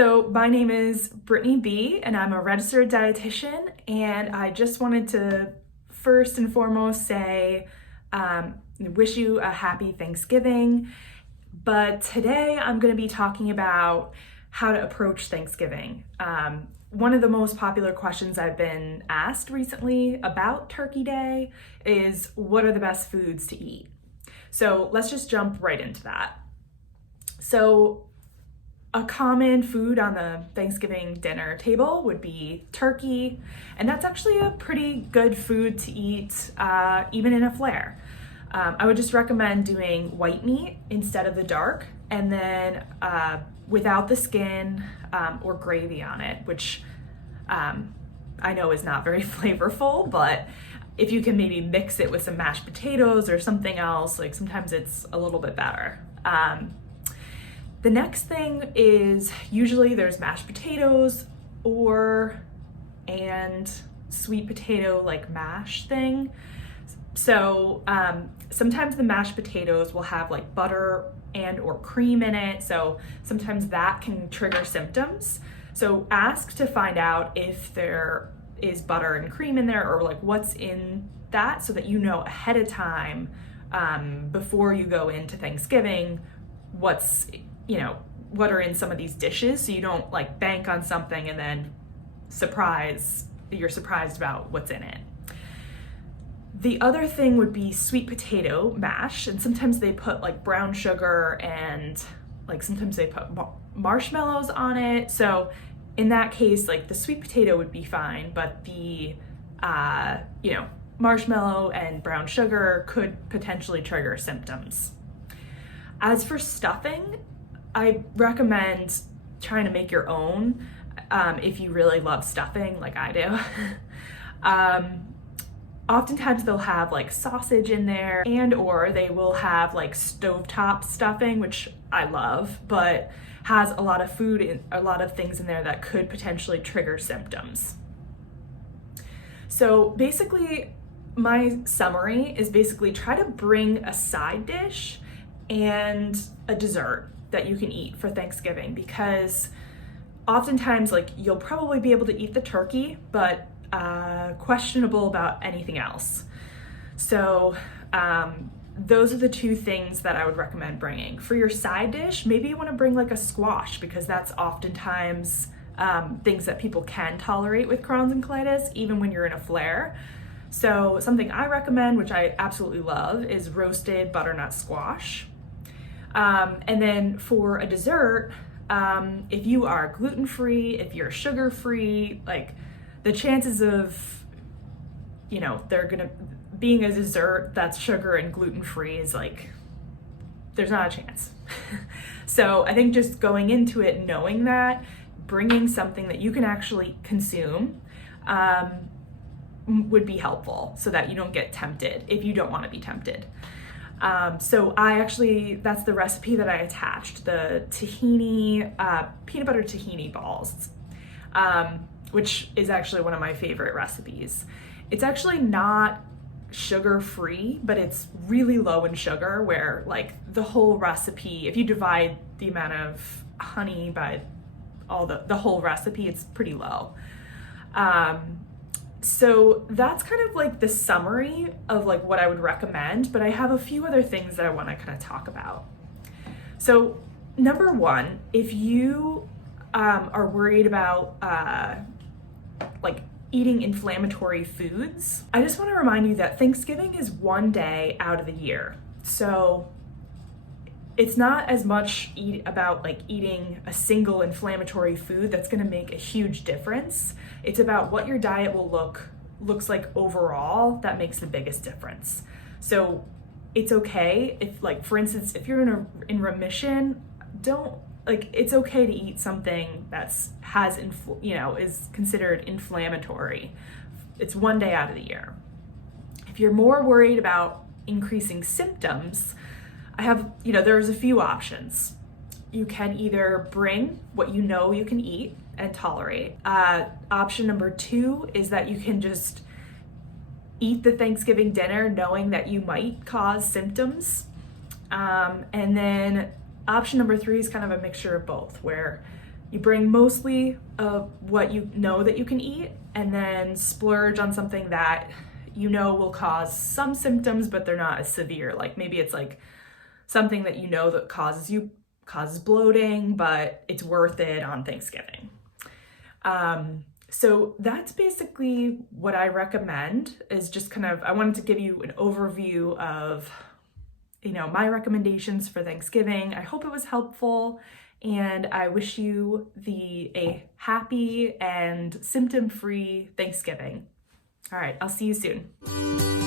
So my name is Brittany B, and I'm a registered dietitian, and I just wanted to first and foremost say, wish you a happy Thanksgiving. But today I'm going to be talking about how to approach Thanksgiving. One of the most popular questions I've been asked recently about Turkey Day is, what are the best foods to eat? So let's just jump right into that. So a common food on the Thanksgiving dinner table would be turkey, and that's actually a pretty good food to eat even in a flare. I would just recommend doing white meat instead of the dark, and then without the skin or gravy on it, which I know is not very flavorful, but if you can maybe mix it with some mashed potatoes or something else, like sometimes it's a little bit better. The next thing is usually there's mashed potatoes and sweet potato like mash thing. So sometimes the mashed potatoes will have like butter and or cream in it. So sometimes that can trigger symptoms. So ask to find out if there is butter and cream in there or like what's in that, so that you know ahead of time before you go into Thanksgiving what are in some of these dishes, so you don't like bank on something and then you're surprised about what's in it. The other thing would be sweet potato mash, and sometimes they put like brown sugar and like sometimes they put marshmallows on it. So in that case, like the sweet potato would be fine, but the marshmallow and brown sugar could potentially trigger symptoms. As for stuffing, I recommend trying to make your own if you really love stuffing like I do. Oftentimes they'll have like sausage in there, and or they will have like stovetop stuffing, which I love, but has a lot of things in there that could potentially trigger symptoms. So basically, my summary is try to bring a side dish and a dessert that you can eat for Thanksgiving, because oftentimes like you'll probably be able to eat the turkey, but questionable about anything else. So those are the two things that I would recommend bringing. For your side dish, maybe you want to bring like a squash, because that's oftentimes things that people can tolerate with Crohn's and colitis, even when you're in a flare. So something I recommend, which I absolutely love, is roasted butternut squash. And then for a dessert, if you are gluten-free, if you're sugar-free, like the chances of, being a dessert that's sugar and gluten-free is like, there's not a chance. So I think just going into it, knowing that, bringing something that you can actually consume, would be helpful, so that you don't get tempted if you don't want to be tempted. So that's the recipe that I attached, the tahini, peanut butter tahini balls, which is actually one of my favorite recipes. It's actually not sugar-free, but it's really low in sugar, where like the whole recipe, if you divide the amount of honey by the whole recipe, it's pretty low. So that's kind of like the summary of like what I would recommend, but I have a few other things that I want to kind of talk about. So number one, if you are worried about like eating inflammatory foods, I just want to remind you that Thanksgiving is one day out of the year. So it's not as much about like eating a single inflammatory food that's going to make a huge difference. It's about what your diet will looks like overall that makes the biggest difference. So it's okay if, like, for instance, if you're in remission, it's okay to eat something is considered inflammatory. It's one day out of the year. If you're more worried about increasing symptoms, there's a few options. You can either bring what you know you can eat and tolerate. Option number 2 is that you can just eat the Thanksgiving dinner knowing that you might cause symptoms. And then option number 3 is kind of a mixture of both, where You bring mostly of what you know that you can eat, and then splurge on something that you know will cause some symptoms, but they're not as severe. Like maybe it's like something that you know that causes bloating, but it's worth it on Thanksgiving. So that's basically what I recommend, is just kind of, I wanted to give you an overview of, my recommendations for Thanksgiving. I hope it was helpful, and I wish you a happy and symptom-free Thanksgiving. All right, I'll see you soon.